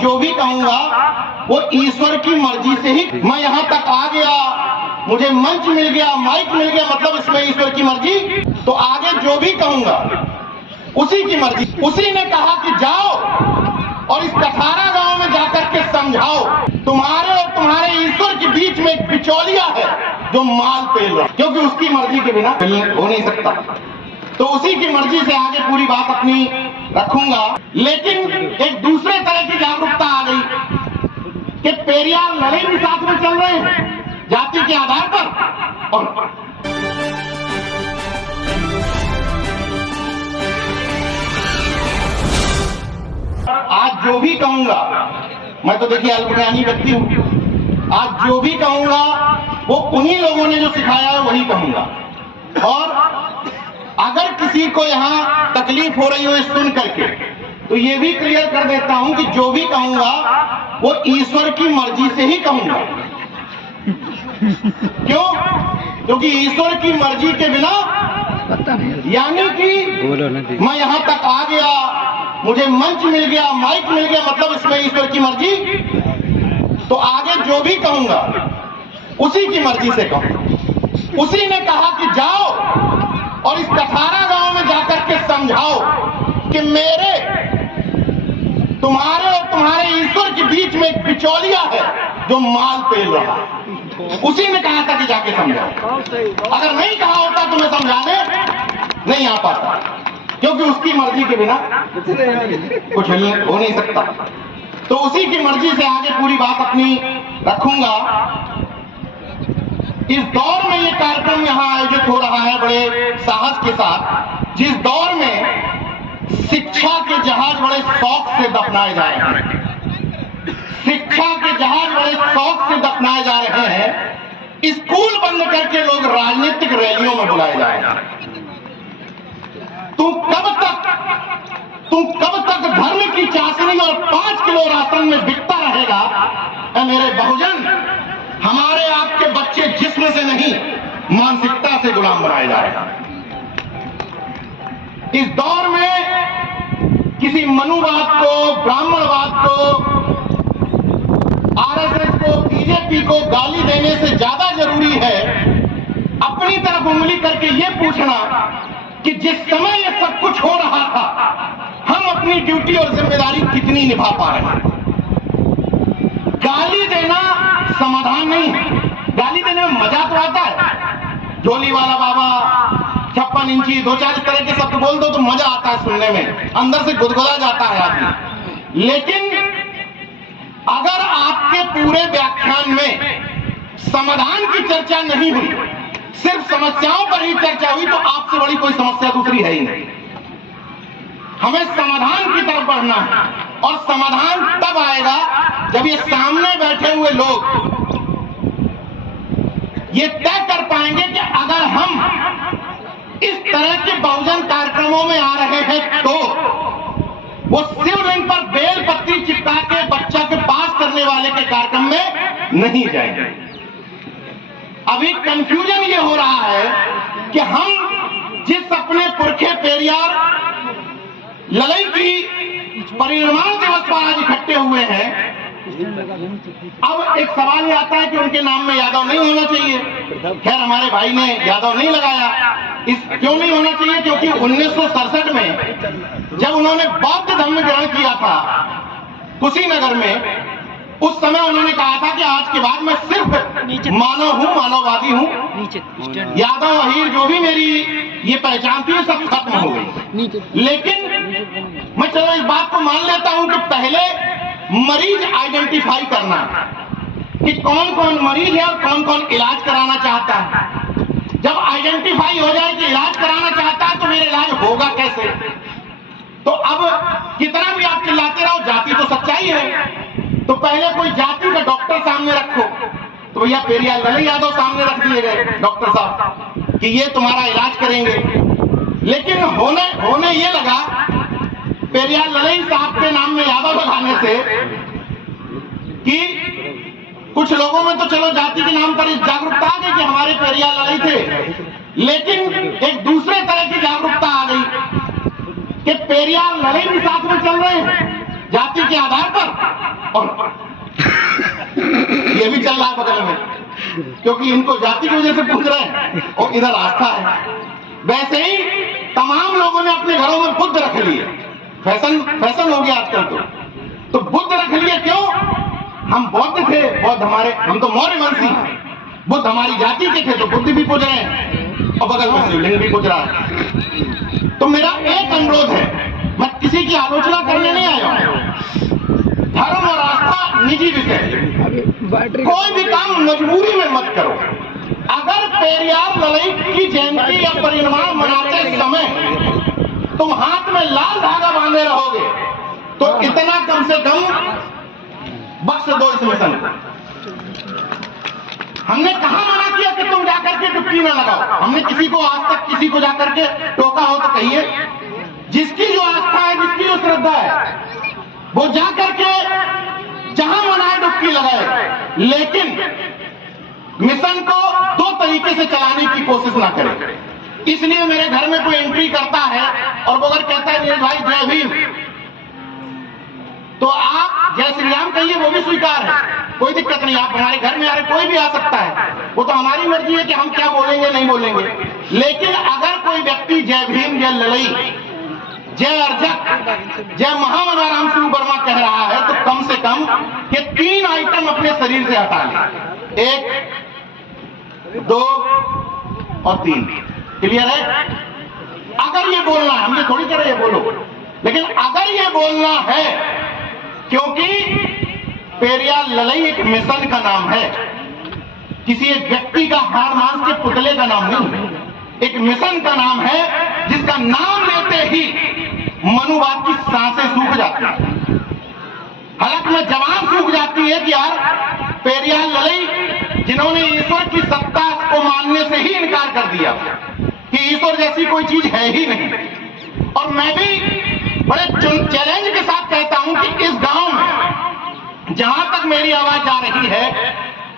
जो भी कहूंगा वो ईश्वर की मर्जी से ही मैं यहाँ तक आ गया, मुझे मंच मिल गया, माइक मिल गया, मतलब इसमें ईश्वर की मर्जी। तो आगे जो भी कहूंगा उसी की मर्जी। उसी ने कहा कि जाओ और इस कठारा गांव में जाकर के समझाओ तुम्हारे और तुम्हारे ईश्वर के बीच में एक बिचौलिया है जो माल पेल रहा, क्योंकि उसकी मर्जी के बिना हो नहीं सकता। तो उसी की मर्जी से आगे पूरी बात अपनी रखूंगा। लेकिन एक दूसरे तरह की जागरूकता आ गई कि पेरियार लड़ाई भी साथ में चल रहे हैं जाति के आधार पर। और आज जो भी कहूंगा, मैं तो देखिए अल्पज्ञानी व्यक्ति हूं, आज जो भी कहूंगा वो उन्हीं लोगों ने जो सिखाया है वही कहूंगा। और अगर किसी को यहाँ तकलीफ हो रही हो सुन करके, तो ये भी क्लियर कर देता हूं कि जो भी कहूंगा वो ईश्वर की मर्जी से ही कहूंगा। क्यों? क्योंकि ईश्वर की मर्जी के बिना, यानी कि मैं यहाँ तक आ गया, मुझे मंच मिल गया, माइक मिल गया, मतलब इसमें ईश्वर की मर्जी। तो आगे जो भी कहूंगा उसी की मर्जी से कहूंगा। उसी ने कहा कि जाओ और इस कठारा गांव में जाकर के समझाओ कि मेरे, तुम्हारे और तुम्हारे ईश्वर के बीच में एक बिचौलिया है जो माल पेल रहा है। उसी ने कहा था कि जाके समझाओ। अगर नहीं कहा होता तो मैं समझाने नहीं आ पाता, क्योंकि उसकी मर्जी के बिना कुछ हो नहीं सकता। तो उसी की मर्जी से आगे पूरी बात अपनी रखूंगा। इस दौर में ये कार्यक्रम यहाँ आयोजित हो रहा है बड़े साहस के साथ, जिस दौर में शिक्षा के जहाज बड़े शौक से दफनाए जा रहे हैं। शिक्षा के जहाज बड़े शौक से दफनाए जा रहे हैं। स्कूल बंद करके लोग राजनीतिक रैलियों में बुलाए जा रहे हैं। तू कब तक धर्म की चाशनी और 5 किलो राशन में बिकता रहेगा? मेरे बहुजन, हमारे आपके बच्चे जिस्म से नहीं मानसिकता से गुलाम बनाए जा रहे हैं। इस दौर में किसी मनुवाद को, ब्राह्मणवाद को, आरएसएस को, बीजेपी को गाली देने से ज्यादा जरूरी है अपनी तरफ उंगली करके यह पूछना कि जिस समय ये सब कुछ हो रहा था हम अपनी ड्यूटी और जिम्मेदारी कितनी निभा पा रहे हैं। गाली देना समाधान नहीं है। गाली देने में मजा तो आता है, झोली वाला बाबा, 56 इंची, 2-4 तरह के शब्द बोल दो तो मजा आता है सुनने में, अंदर से गुदगुदा जाता है आदमी। लेकिन अगर आपके पूरे व्याख्यान में समाधान की चर्चा नहीं हुई, सिर्फ समस्याओं पर ही चर्चा हुई, तो आपसे बड़ी कोई समस्या दूसरी है ही नहीं। हमें समाधान की तरफ बढ़ना है, और समाधान तब आएगा जब ये सामने बैठे हुए लोग ये तय कर पाएंगे कि अगर हम इस तरह के बहुजन कार्यक्रमों में आ रहे हैं तो वो शिवलिंग पर बेल पत्ती चिपका के बच्चा के पास करने वाले के कार्यक्रम में नहीं जाएंगे। अभी कंफ्यूजन ये हो रहा है कि हम जिस अपने पुरखे पेरियार लड़ाई की परिनिर्वाण दिवस पर आज इकट्ठे हुए हैं, अब एक सवाल ये आता है कि उनके नाम में यादव नहीं होना चाहिए। खैर, हमारे भाई ने यादव नहीं लगाया। क्यों नहीं होना चाहिए? क्योंकि 1967 में जब उन्होंने बौद्ध धर्म ग्रहण किया था कुशीनगर में, उस समय उन्होंने कहा था कि आज के बाद मैं सिर्फ मानव हूं, मानववादी हूं। यादव अहीर जो भी मेरी ये पहचान थी सब खत्म हो गई। लेकिन मैं चलो इस बात को मान लेता हूं कि पहले मरीज आइडेंटिफाई करना कि कौन कौन मरीज है और कौन कौन इलाज कराना चाहता है। जब आइडेंटिफाई हो जाए कि इलाज कराना चाहता है तो मेरा इलाज होगा कैसे? तो अब कितना भी आप चिल्लाते रहो, जाति तो सच्चाई है, तो पहले कोई जाति का डॉक्टर सामने रखो। तो भैया पेरियार ललन यादव सामने रख दिए गए डॉक्टर साहब कि ये तुम्हारा इलाज करेंगे। लेकिन होने ये लगा पेरियार ललन साहब के नाम में यादव लगाने से कि कुछ लोगों में तो चलो जाति के नाम पर इस जागरूकता आ गई कि हमारे पेरियार ललन थे, लेकिन एक दूसरे तरह की जागरूकता आ गई कि पेरियार ललन भी साथ में चल रहे हैं जाति के आधार पर। और ये भी चल रहा है बगल में, क्योंकि इनको जाति की वजह से पूछ रहे हैं और इधर आस्था है। वैसे ही तमाम लोगों ने अपने घरों में बुद्ध रख लिए, फैशन हो गया आजकल। तो बुद्ध रख लिए क्यों? हम बौद्ध थे, बौद्ध हमारे, हम तो मौर्य वंशी हैं, बुद्ध हमारी जाति के थे, तो बुद्ध भी पूज रहे हैं और बगल में शिवलिंग भी पूज रहा है। तो मेरा एक अनुरोध है, मैं किसी की आलोचना करने नहीं आया हूं। धर्म और आस्था निजी विषय है, कोई भी काम मजबूरी में मत करो। अगर पेरियार ललई की जयंती या परिनिर्वाण मनाते समय तुम हाथ में लाल धागा बांधे रहोगे तो इतना कम से कम बख्श दो इस मिशन को। हमने कहा मना किया कि तुम जाकर के डुबकी न लगाओ? हमने किसी को आज तक किसी को जाकर के टोका हो तो कहिए। जिसकी जो आस्था है, जिसकी जो श्रद्धा है, वो जाकर के जहां मनाए डुबकी लगाए, लेकिन मिशन को दो तरीके से चलाने की कोशिश ना करें। इसलिए मेरे घर में कोई एंट्री करता है और वो अगर कहता है नीरज भाई जय भीम, तो आप जय श्री राम कहिए, वो भी स्वीकार है, कोई दिक्कत नहीं। आप हमारे घर में आ रहे, कोई भी आ सकता है, वो तो हमारी मर्जी है कि हम क्या बोलेंगे नहीं बोलेंगे। लेकिन अगर कोई व्यक्ति जय भीम, जय ललई, जय अर्जक, जय महामनाराम सिंह वर्मा कह रहा है, तो कम से कम ये 3 आइटम अपने शरीर से हटा लें। 1, 2 और 3। क्लियर है? अगर ये बोलना है, हम ये थोड़ी कह रहे हैं बोलो, लेकिन अगर ये बोलना है, क्योंकि पेरियार ललई एक मिशन का नाम है, किसी एक व्यक्ति का हाड़ मांस के पुतले का नाम नहीं, एक मिशन का नाम है, जिसका नाम लेते ही मनुवाद की सांसें सूख जाती है, हलक में जवान सूख जाती है कि यार पेरियार ललई जिन्होंने ईश्वर की सत्ता को मानने से ही इनकार कर दिया कि ईश्वर जैसी कोई चीज है ही नहीं। और मैं भी बड़े चैलेंज के साथ कहता हूं कि इस गांव में जहां तक मेरी आवाज आ रही है,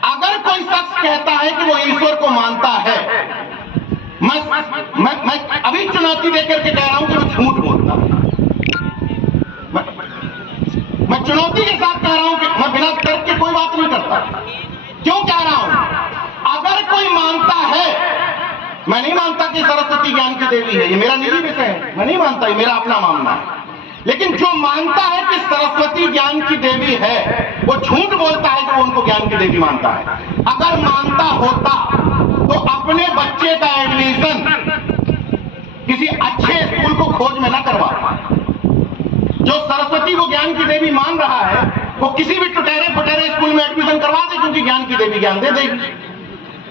अगर कोई शख्स कहता है कि वो ईश्वर को मानता है, मैं अभी चुनौती देकर के कह रहा हूं कि वो झूठ बोलता है। मैं चुनौती के साथ कह रहा हूं कि मैं बिना तर्क के कोई बात नहीं करता। क्यों कह रहा हूं? अगर कोई मानता है, मैं नहीं मानता कि सरस्वती ज्ञान की देवी है, ये मेरा निजी विषय है, मैं नहीं मानता, ये मेरा अपना मानना है। लेकिन जो मानता है कि सरस्वती ज्ञान की देवी है, वो झूठ बोलता है कि वो उनको ज्ञान की देवी मानता है। अगर मानता होता तो अपने बच्चे का एडमिशन किसी अच्छे स्कूल को खोज में ना करवा। जो सरस्वती को ज्ञान की देवी मान रहा है, वो किसी भी टुटेरे फुटेरे स्कूल में एडमिशन करवा दे, क्योंकि ज्ञान की देवी ज्ञान दे देगी।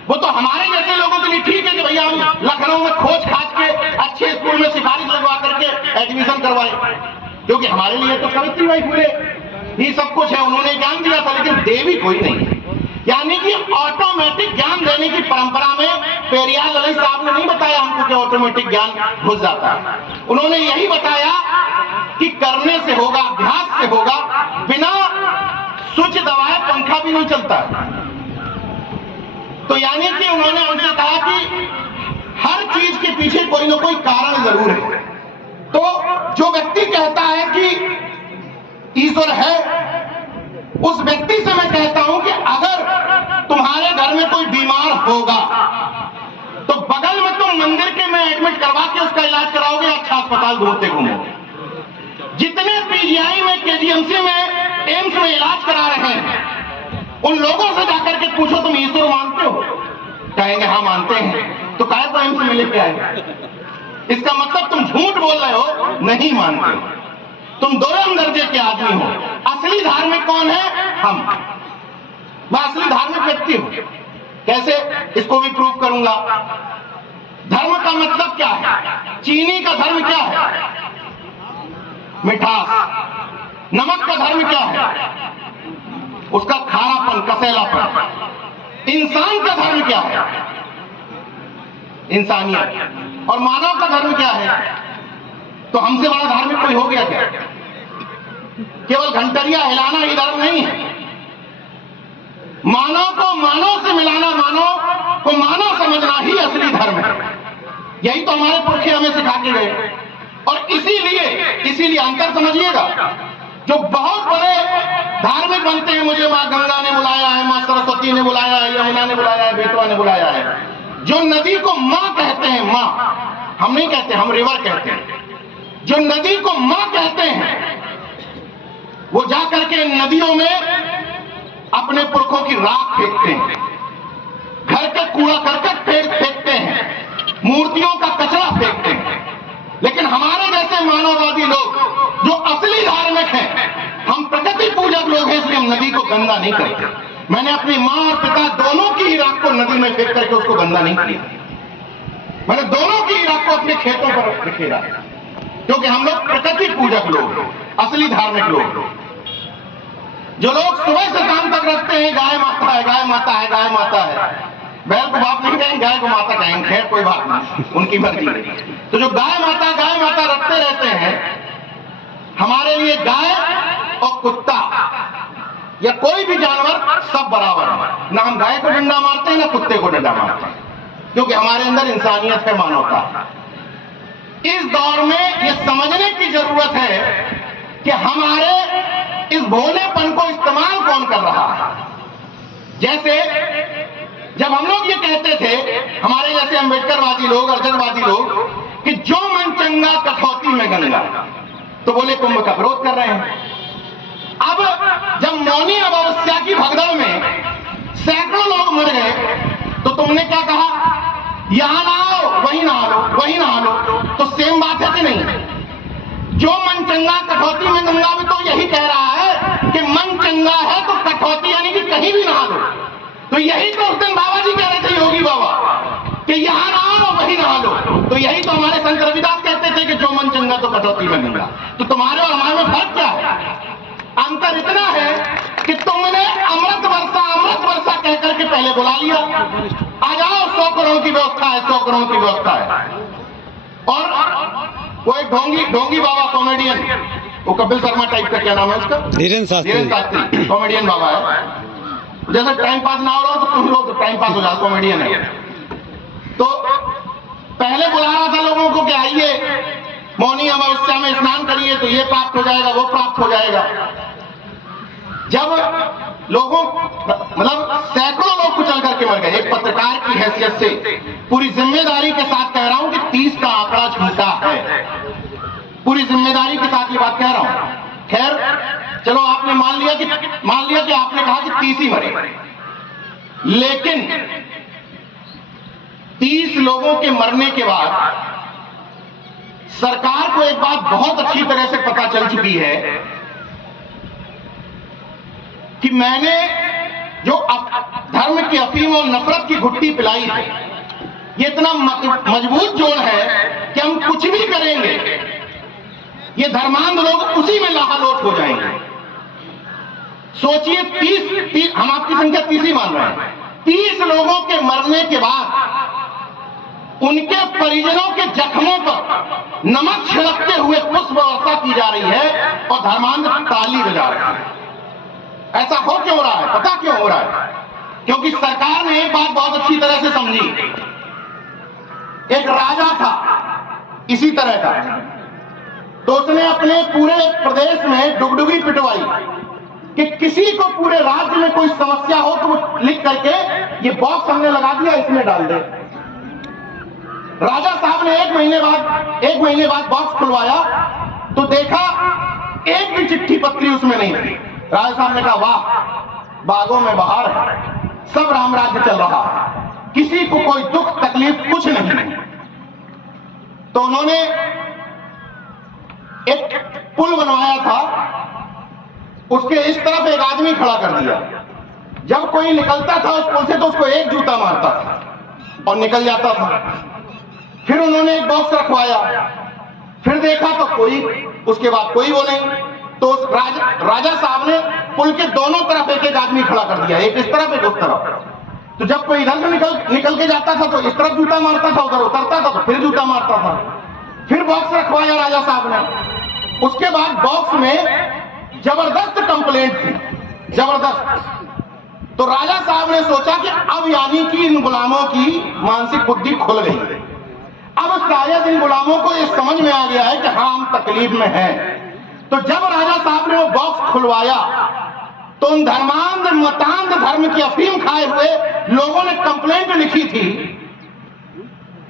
वो तो हमारे जैसे लोगों के लिए ठीक है कि भैया हम लखनऊ में खोज खाज के अच्छे स्कूल में सिफारिश लगवा करके एडमिशन करवाए, क्योंकि हमारे लिए तो सावित्रीबाई फुले ही सब कुछ है, उन्होंने ज्ञान दिया था, लेकिन देवी कोई नहीं। यानी कि ऑटोमेटिक ज्ञान देने की परंपरा में पेरियार ललई साहब ने नहीं बताया हमको कि ऑटोमेटिक ज्ञान घुस जाता है। उन्होंने यही बताया कि करने से होगा, अभ्यास से होगा, बिना स्विच दबाए पंखा भी नहीं चलता। तो यानी कि उन्होंने हमसे कहा कि हर चीज के पीछे कोई ना कोई कारण जरूर है। तो जो व्यक्ति कहता है कि ईश्वर है, उस व्यक्ति से मैं कहता हूं कि अगर तुम्हारे घर में कोई बीमार होगा तो बगल में तुम मंदिर के में एडमिट करवा के उसका इलाज कराओगे, अच्छा अस्पताल ढूंढते घूमोगे। जितने पीजीआई में, केजीएमसी में, एम्स में इलाज करा रहे हैं, उन लोगों से जाकर के पूछो तुम ईश्वर मानते हो? कहेंगे हाँ मानते हैं। तो काहे को एम्स में लेके आए? इसका मतलब तुम झूठ बोल रहे हो, नहीं मानते हो, तुम दोयम दर्जे के आदमी हो। असली धार्मिक कौन है? हम। मैं असली धार्मिक व्यक्ति हूं। कैसे? इसको भी प्रूव करूंगा। धर्म का मतलब क्या है? चीनी का धर्म क्या है? मिठास। नमक का धर्म क्या है? उसका खारापन, कसेलापन। इंसान का धर्म क्या है? इंसानियत। और मानव का धर्म क्या है? तो हमसे बड़ा धार्मिक कोई हो गया क्या? केवल घंटरिया हिलाना ही धर्म नहीं है। मानव को मानव से मिलाना, मानव को मानव समझना ही असली धर्म है। यही तो हमारे पुरखे हमें सिखा के गए। और इसीलिए अंतर समझिएगा, जो बहुत बड़े धार्मिक बनते हैं, मुझे माँ गंगा ने बुलाया है, माँ सरस्वती ने बुलाया है, यमुना ने बुलाया है, बेतवा ने बुलाया है, जो नदी को माँ कहते हैं, माँ हम नहीं कहते, हम रिवर कहते हैं, जो नदी को माँ कहते हैं, वो जाकर के नदियों में अपने पुरखों की राख फेंकते हैं, घर के कूड़ा करकट फेंकते हैं, मूर्तियों का कचरा फेंकते हैं। लेकिन हमारे जैसे मानववादी लोग जो असली धार्मिक हैं, हम प्रकृति पूजक लोग हैं, इसलिए हम नदी को गंदा नहीं करते। मैंने अपनी माँ और पिता दोनों की ही राख को नदी में फेंक करके उसको गंदा नहीं किया। मैंने दोनों की ही राख को अपने खेतों पर बिखेरा, क्योंकि हम लोग प्रकृति पूजक लोग, असली धार्मिक लोग। जो लोग सुबह से शाम तक रखते हैं गाय माता है, गाय माता है, गाय माता है, बैल को बाप नहीं कहेंगे, गाय को माता कहेंगे, खैर कोई बात नहीं, उनकी मर्जी। तो जो गाय माता रखते रहते हैं, हमारे लिए गाय और कुत्ता या कोई भी जानवर सब बराबर है। ना हम गाय को डंडा मारते हैं, ना कुत्ते को डंडा मारते हैं, क्योंकि हमारे अंदर इंसानियत है, मानवता है। इस दौर में ये समझने की जरूरत है कि हमारे इस भोलेपन को इस्तेमाल कौन कर रहा है। जैसे जब हम लोग ये कहते थे, हमारे जैसे अम्बेडकरवादी लोग, अर्जनवादी लोग, कि जो मन चंगा कठौती में गंगा, तो बोले कुंभ का विरोध कर रहे हैं। अब जब मौनी अमावस्या की भगदड़ में सैकड़ों लोग मर गए, तो तुमने क्या कहा, यहां ना आओ, वहीं नहा लो, वहीं नहा लो। तो सेम बात है कि नहीं? जो मन चंगा कठौती में गंगा भी तो यही कह रहा है कि मन चंगा है तो कठौती यानी कि कहीं भी नहा लो। तो यही तो उस दिन बाबा जी कह रहे थे, योगी बाबा, कि यहां नहा वहीं नहा लो। तो यही तो हमारे संत रविदास कहते थे कि जो मन चंगा तो कटौती में गंगा। तो तुम्हारे और हमारे में फर्क क्या है? अंतर इतना है कि तुमने अमृत वर्षा कह करके पहले बुला लिया, आ जाओ 100 करोड़ की व्यवस्था है, 100 करोड़ की व्यवस्था है। और वो एक ढोंगी बाबा कॉमेडियन, वो कपिल शर्मा टाइप का, क्या नाम है उसका, धीरेन्द्र शास्त्री कॉमेडियन बाबा है। जैसे टाइम पास ना हो रहा हो तो सुन लो, तो टाइम पास हो जाए, कॉमेडियन है। तो पहले बुला रहा था लोगों को कि आइए मौनी अमावस्या में स्नान करिए, तो ये प्राप्त हो जाएगा, वो प्राप्त हो जाएगा। जब लोगों मतलब सैकड़ों लोग कुचल करके मर गए, एक पत्रकार की हैसियत से पूरी जिम्मेदारी के साथ कह रहा हूं कि 30 का आंकड़ा झूठा है, पूरी जिम्मेदारी के साथ ये बात कह रहा हूं। खैर चलो, आपने मान लिया कि आपने कहा कि 30 ही मरे, लेकिन 30 लोगों के मरने के बाद सरकार को एक बात बहुत अच्छी तरह से पता चल चुकी है कि मैंने जो धर्म की अफीम और नफरत की घुट्टी पिलाई है, ये इतना मजबूत जोड़ है कि हम कुछ भी करेंगे, ये धर्मांध लोग उसी में लाहालोट हो जाएंगे। सोचिए, 30 हम आपकी संख्या 30 ही मान रहे हैं, 30 लोगों के मरने के बाद उनके परिजनों के जख्मों पर नमक छिड़कते हुए पुष्प वर्षा की जा रही है और धर्मांध ताली बजा रहे हैं। ऐसा हो क्यों रहा है? पता क्यों हो रहा है? क्योंकि सरकार ने एक बात बहुत अच्छी तरह से समझी। एक राजा था इसी तरह का, तो उसने अपने पूरे प्रदेश में डुगडुगी पिटवाई कि किसी को पूरे राज्य में कोई समस्या हो तो वो लिख करके ये बॉक्स हमने लगा दिया, इसमें डाल दे। राजा साहब ने एक महीने बाद बॉक्स खुलवाया तो देखा एक भी चिट्ठी पत्री उसमें नहीं थी। राजा साहब ने कहा, वाह, बागों में बहार है, सब राम राज्य चल रहा है, किसी को कोई दुख तकलीफ कुछ नहीं। तो उन्होंने एक पुल बनवाया था, उसके इस तरफ एक आदमी खड़ा कर दिया। जब कोई निकलता था उस पुल से तो उसको एक जूता मारता था और निकल जाता था। फिर उन्होंने एक बॉक्स रखवाया, फिर देखा तो कोई, उसके बाद कोई वो नहीं। तो उस राजा साहब ने पुल के दोनों तरफ एक एक आदमी खड़ा कर दिया, एक इस तरफ एक उस तरफ। तो जब कोई इधर से निकल के जाता था तो इस तरफ जूता मारता था, उधर उतरता था तो फिर जूता मारता था। फिर बॉक्स रखवाया राजा साहब ने। उसके बाद बॉक्स में जबरदस्त कंप्लेंट थी, जबरदस्त। तो राजा साहब ने सोचा कि अब यानी कि इन गुलामों की मानसिक बुद्धि खुल गई। अब शायद इन गुलामों को ये समझ में आ गया है कि हाँ, हम तकलीफ में हैं, तो जब राजा साहब ने वो बॉक्स खुलवाया तो उन धर्मांध मतांध धर्म की अफीम खाए हुए लोगों ने कंप्लेंट लिखी थी,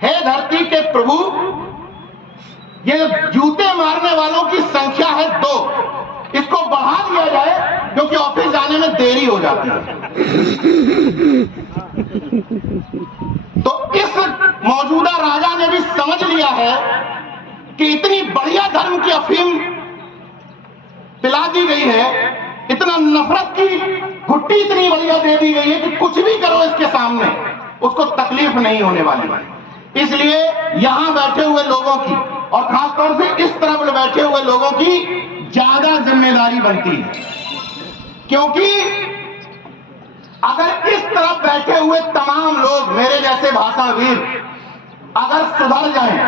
हे धरती के प्रभु, ये जूते मारने वालों की संख्या है 2, इसको बढ़ा दिया जाए क्योंकि ऑफिस जाने में देरी हो जाती है। तो इस मौजूदा राजा ने भी समझ लिया है कि इतनी बढ़िया धर्म की अफीम पिला दी गई है, इतना नफरत की घुट्टी इतनी बढ़िया दे दी गई है कि कुछ भी करो इसके सामने उसको तकलीफ नहीं होने वाली। इसलिए यहां बैठे हुए लोगों की और खासतौर से इस तरफ बैठे हुए लोगों की ज्यादा जिम्मेदारी बनती है, क्योंकि अगर इस तरफ बैठे हुए तमाम लोग मेरे जैसे भाषावीर अगर सुधर जाएं,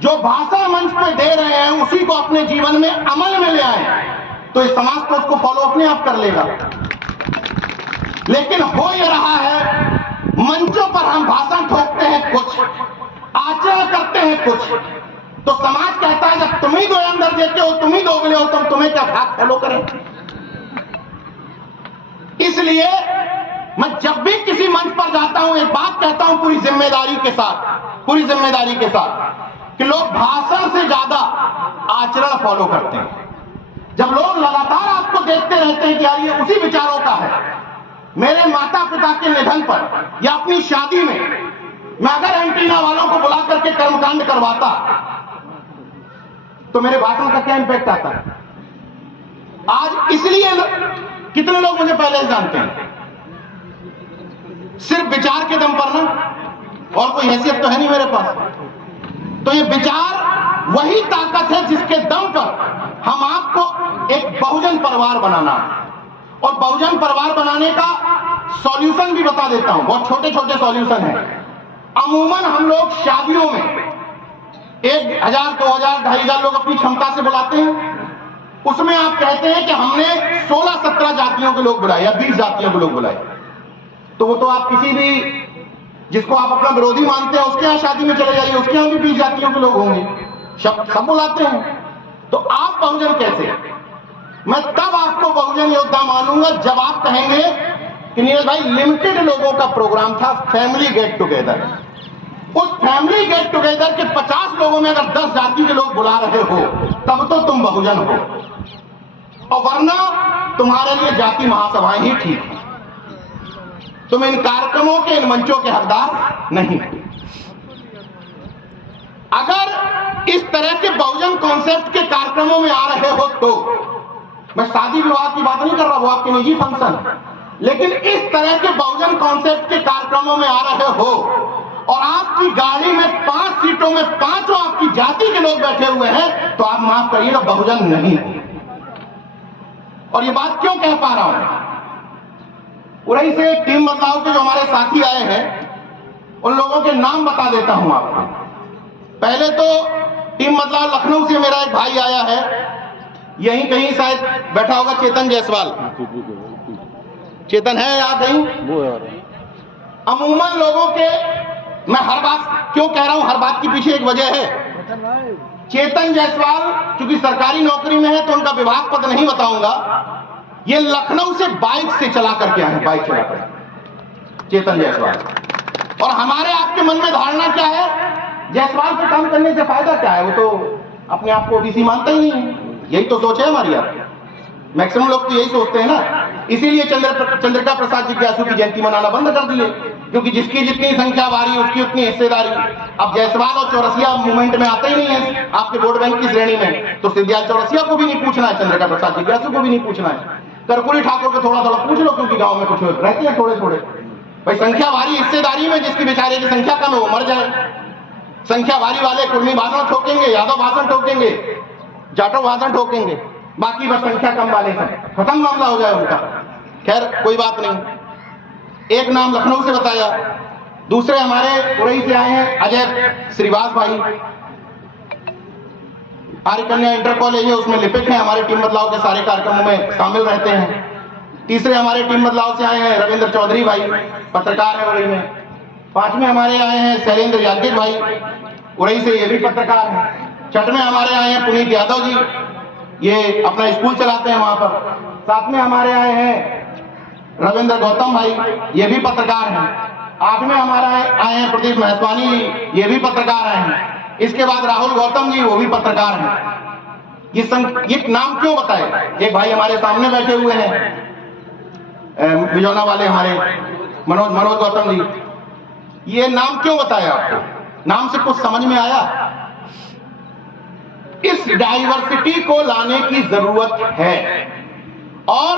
जो भाषा मंच पे दे रहे हैं उसी को अपने जीवन में अमल में ले आए, तो इस समाज को उसको फॉलो अपने आप कर लेगा। लेकिन हो यह रहा है, मंचों पर हम भाषण ठोकते हैं कुछ, आचरण करते हैं कुछ, तो समाज कहता है जब तुम ही दो अंदर देते हो, तुम ही दोगले हो, तुम तुम्हें क्या भाग फॉलो करें। इसलिए मैं जब भी किसी मंच पर जाता हूं एक बात कहता हूं पूरी जिम्मेदारी के साथ कि लोग भाषण से ज्यादा आचरण फॉलो करते हैं। जब लोग लगातार आपको देखते रहते हैं कि यार ये उसी विचारों का है, मेरे माता पिता के निधन पर या अपनी शादी में मैं अगर एंटीना वालों को बुला करके कर्मकांड करवाता तो मेरे भाषण का क्या इंपैक्ट आता है। आज इसलिए कितने लोग मुझे पहले से जानते हैं, सिर्फ विचार के दम पर ना, और कोई हैसियत तो है नहीं मेरे पास। तो ये विचार वही ताकत है जिसके दम पर हम आपको एक बहुजन परिवार बनाना है, और बहुजन परिवार बनाने का सॉल्यूशन भी बता देता हूं। बहुत छोटे छोटे सॉल्यूशन है। अमूमन हम लोग शादियों में 1000, 2000, 2500 लोग अपनी क्षमता से बुलाते हैं। उसमें आप कहते हैं कि हमने 16-17 जातियों के लोग बुलाए या 20 जातियों के लोग बुलाए, तो वो तो आप किसी भी जिसको आप अपना विरोधी मानते हैं उसके यहां शादी में चले जाइए, उसके यहां भी 20 जातियों के लोग होंगे, सब बुलाते हैं। तो आप बहुजन कैसे? मैं तब आपको बहुजन योद्धा मानूंगा जब आप कहेंगे कि नीरज भाई लिमिटेड लोगों का प्रोग्राम था, फैमिली गेट टुगेदर। उस फैमिली गेट टुगेदर के 50 लोगों में अगर 10 जाति के लोग बुला रहे हो तब तो तुम बहुजन हो, और वरना तुम्हारे लिए जाति महासभाएं ही ठीक है। तुम इन कार्यक्रमों के, इन मंचों के हकदार नहीं। अगर इस तरह के बहुजन कॉन्सेप्ट के कार्यक्रमों में आ रहे हो तो, मैं शादी विवाह की बात नहीं कर रहा, वो आपके निजी फंक्शन, लेकिन इस तरह के बहुजन कॉन्सेप्ट के कार्यक्रमों में आ रहे हो और आपकी गाड़ी में 5 सीटों में 5 आपकी जाति के लोग बैठे हुए हैं, तो आप माफ करिएगा बहुजन नहीं। और ये बात क्यों कह पा रहा हूं, उड़ई से टीम बदलाव के जो हमारे साथी आए हैं उन लोगों के नाम बता देता हूं आपको। पहले तो टीम बदलाव लखनऊ से मेरा एक भाई आया है, यहीं कहीं शायद बैठा होगा, चेतन जायसवाल। चेतन है यहाँ कहीं? अमूमन लोगों के, मैं हर बात क्यों कह रहा हूं, हर बात के पीछे एक वजह है। चेतन जायसवाल चूंकि सरकारी नौकरी में है तो उनका विभाग पद नहीं बताऊंगा, ये लखनऊ से बाइक से चला करके आए, बाइक चला कर चेतन जायसवाल। और हमारे आपके मन में धारणा क्या है, जायसवाल के काम करने से फायदा क्या है, वो तो अपने आप को ओबीसी मानता ही नहीं है, यही तो सोच है हमारी। आप मैक्सिमम लोग तो यही सोचते हैं ना, इसीलिए चंद्रिका प्रसाद जिज्ञासु की जयंती मनाना बंद कर दिए, क्योंकि जिसकी जितनी संख्या भारी उसकी उतनी हिस्सेदारी। अब जायसवाल और चौरसिया मूवमेंट में आते ही नहीं है आपके वोट बैंक की श्रेणी में, तो सिद्धियाल चौरसिया को भी नहीं पूछना है, चंद्रिका प्रसाद जिज्ञासु को भी नहीं पूछना है, कर्पूरी ठाकुर को थोड़ा थोड़ा पूछ लो, क्योंकि गांव में कुछ रहते हैं थोड़े थोड़े। भाई संख्या भारी हिस्सेदारी में जिसकी बेचारे की संख्या कम है वो मर जाए। संख्या भारी वाले कुर्मी भाषण ठोकेंगे, यादव भाषण ठोकेंगे, जाटव भाषण ठोकेंगे, बाकी बस संख्या कम वाले हैं, खत्म मामला हो जाए उनका। खैर कोई बात नहीं। एक नाम लखनऊ से बताया, दूसरे हमारे उड़ई से आए हैं अजय श्रीवास भाई, आर्य कन्या इंटर कॉलेज है उसमें लिपिक हैं, हमारे टीम बदलाव के सारे कार्यक्रमों में शामिल रहते हैं। तीसरे हमारे टीम बदलाव से आए हैं रविंद्र चौधरी भाई, पत्रकार है उड़ई में। 5वें हमारे आए हैं शैलेंद्र यादगिर भाई, उड़ई से, ये भी पत्रकार हैं। 6वें हमारे आए हैं पुनीत यादव जी, ये अपना स्कूल चलाते हैं वहां पर। साथ में हमारे आए हैं रविंद्र गौतम भाई, ये भी पत्रकार हैं। 8वें हमारा आए हैं प्रदीप महतवानी जी, ये भी पत्रकार आए हैं। इसके बाद राहुल गौतम जी, वो भी पत्रकार हैं। ये नाम क्यों बताए? एक भाई हमारे सामने बैठे हुए हैं बिजौना वाले, हमारे मनोज गौतम जी, ये नाम क्यों बताया आपको? नाम से कुछ समझ में आया? इस डाइवर्सिटी को लाने की जरूरत है। और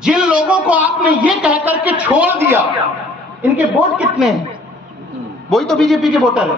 जिन लोगों को आपने ये कहकर के छोड़ दिया, इनके वोट कितने हैं? वही तो बीजेपी के वोटर है।